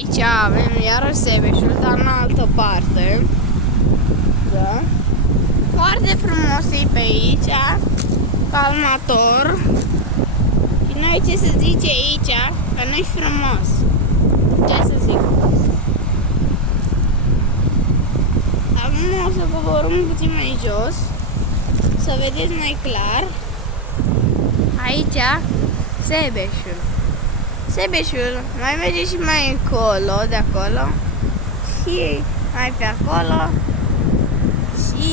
Aici avem iarăși Sebeșul, dar în altă parte. Da. Foarte frumos e pe aici, calmator. Și noi ce să zice aici, că nu-i frumos. Ce să zic? Acum o să coborâm puțin mai jos, să vedeți mai clar. Aici, Sebeșul. Sebeșul mai merge și mai încolo, de acolo. Și mai pe acolo. Și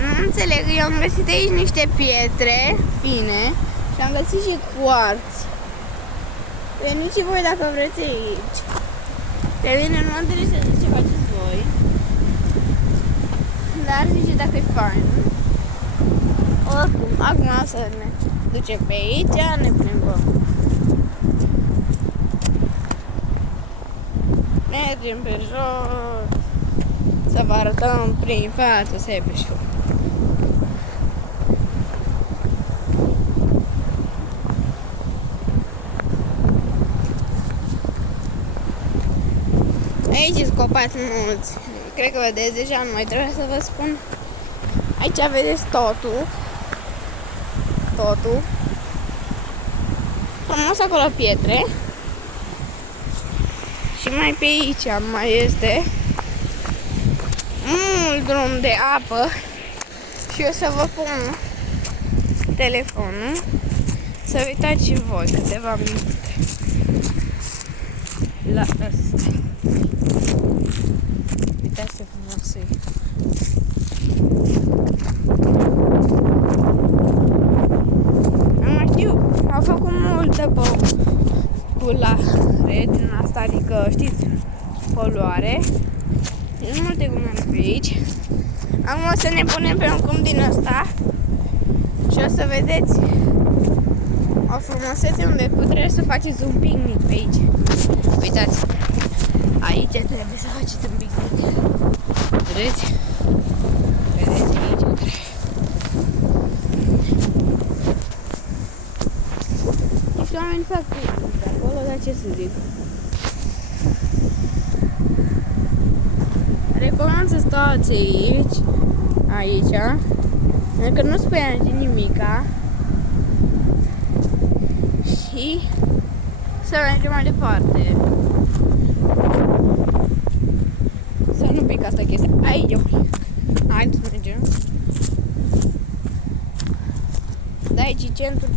nu înțeleg, eu am găsit aici niște pietre fine și am găsit și cuarț. Veniți și voi dacă vreți aici. Pe mine nu mă interesează ce faceți voi, dar zice dacă e fain. Oricum, acum să ne ducem pe aici, ne plimbăm. Mergem pe jos să vă arătăm prin față Sebeșul. Aici sunt copaci mulți. Cred că vedeți deja, nu mai trebuie să vă spun. Aici vedeți totul. Totul. Frumos acolo pietre. Și mai pe aici mai este mult drum de apă. Și eu să vă pun telefonul să uitați și voi câteva minute la asta. Uitați ce frumos e. Nu mai știu, au făcut multă populare din asta, adică știți, poluare. Sunt multe gunoi pe aici. Acum o să ne punem pe un cum din ăsta și o să vedeți o frumusețe unde trebuie să faceți un picnic pe aici. Uitați, aici trebuie să faceți un picnic. Vedeți? Vedeți aici? Niște oameni fac picnic de acolo, dar ce să zic? Recomand să stați aici, pentru că nu spune nimica și să mergem mai departe. Să nu pic asta chestia. Aici, hai să mergem. Da, aici centru